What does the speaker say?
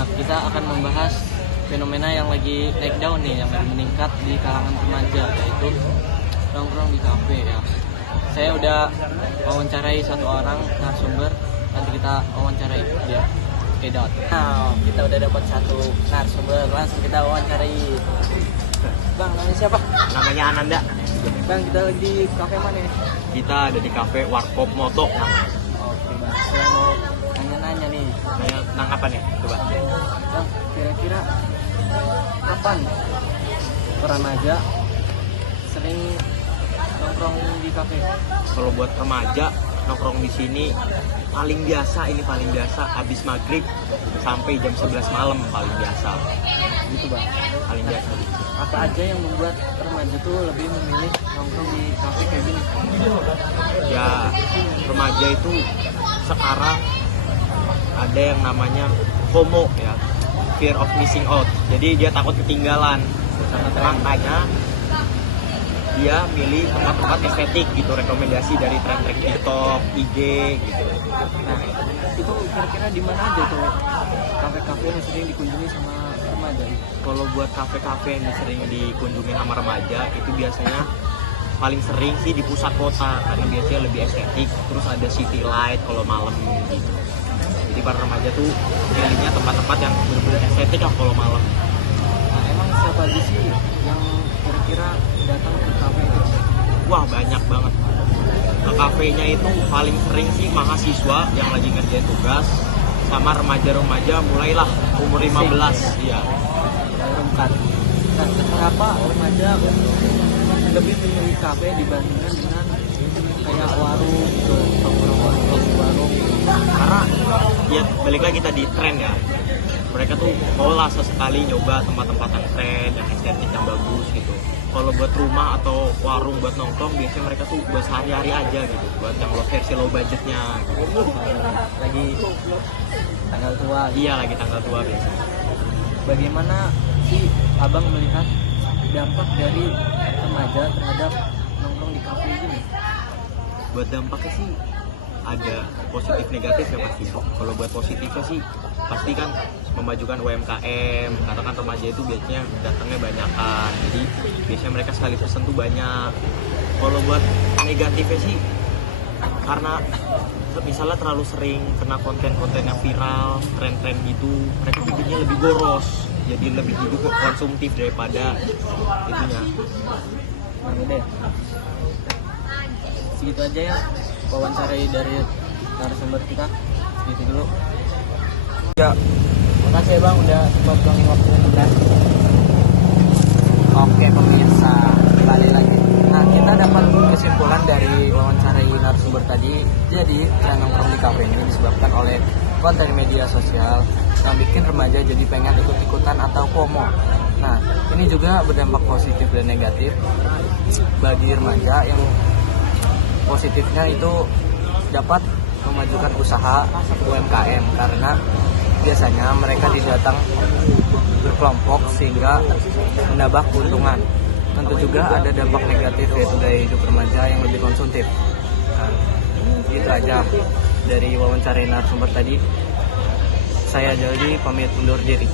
Nah, kita akan membahas fenomena yang lagi naik daun nih, yang lagi meningkat di kalangan remaja, yaitu nongkrong di kafe ya. Saya udah wawancarai satu orang narasumber, nanti kita wawancarai dia. Oke, Dot. Nah, kita udah dapat satu narasumber, langsung kita wawancarai. Bang, namanya siapa? Namanya Ananda. Bang, kita lagi di kafe mana ya? Kita ada di kafe Warkop Moto. Oke, Bang. Saya mau nanya-nanya nih. Saya tentang apa nih? Coba. Bang, kira-kira kapan remaja sering nongkrong di kafe? Kalau buat remaja nongkrong di sini paling biasa habis maghrib sampai jam 11 malam paling biasa. Gitu, Bang. Paling biasa gitu. Apa aja yang membuat remaja tuh lebih memilih nongkrong di kafe kayak gini? Ya, remaja itu sekarang ada yang namanya FOMO ya, fear of missing out. Jadi dia takut ketinggalan. Makanya dia milih tempat-tempat estetik gitu, rekomendasi dari tren-tren TikTok, IG gitu. Nah, itu kira-kira di mana aja tuh kafe-kafe yang sering dikunjungi sama remaja? Kalau buat kafe-kafe yang sering dikunjungi sama remaja itu biasanya paling sering sih di pusat kota karena biasanya lebih estetik. Terus ada city light kalau malam gitu. Jadi para remaja tuh pilihnya tempat-tempat yang benar-benar estetik lah kalau malam. Nah, emang siapa aja sih yang kira-kira datang ke kafe itu? Wah, banyak banget. Ke kafenya itu paling sering sih mahasiswa yang lagi ngerjain tugas sama remaja-remaja mulailah umur 15. Iya. Rengkat. Nah, kenapa remaja lebih memilih kafe dibandingkan dengan kayak warung gitu, tongkrong warung? Karena ya balik lagi kita di tren ya. Mereka tuh mau lah sesekali nyoba tempat-tempat yang tren, yang estetik, yang bagus gitu. Kalau buat rumah atau warung buat nongkrong biasanya mereka tuh buat sehari-hari aja gitu, buat yang versi low budgetnya gitu. Lagi tanggal tua. Iya, lagi tanggal tua biasanya. Bagaimana sih abang melihat dampak dari remaja terhadap nongkrong di kafe ini? Buat dampaknya sih ada positif negatif ya pasti. Kalau buat positifnya sih pasti kan memajukan UMKM, karena kan remaja itu biasanya datangnya banyakan, jadi biasanya mereka sekali pesen tuh banyak. Kalau buat negatifnya sih karena misalnya terlalu sering kena konten-konten yang viral, tren-tren gitu, mereka jadinya lebih boros, jadi lebih hidup konsumtif daripada itunya. Nah, udah. Segitu aja ya wawancarai dari narasumber kita. Segitu dulu. Ya, Makasih ya Bang udah sempat luangin waktunya kita. Oke pemirsa, kembali lagi. Nah, kita dapat kesimpulan dari wawancarai narasumber tadi. Jadi, tren nongkrong di kafe ini disebabkan oleh konten media sosial yang bikin remaja jadi pengen ikut-ikutan atau FOMO. Nah, ini juga berdampak positif dan negatif bagi remaja. Yang positifnya itu dapat memajukan usaha UMKM karena biasanya mereka didatang berkelompok sehingga menambah keuntungan. Tentu juga ada dampak negatif yaitu gaya hidup remaja yang lebih konsumtif. Nah, itu aja dari wawancara narasumber tadi. Saya Jaldi pamit undur diri.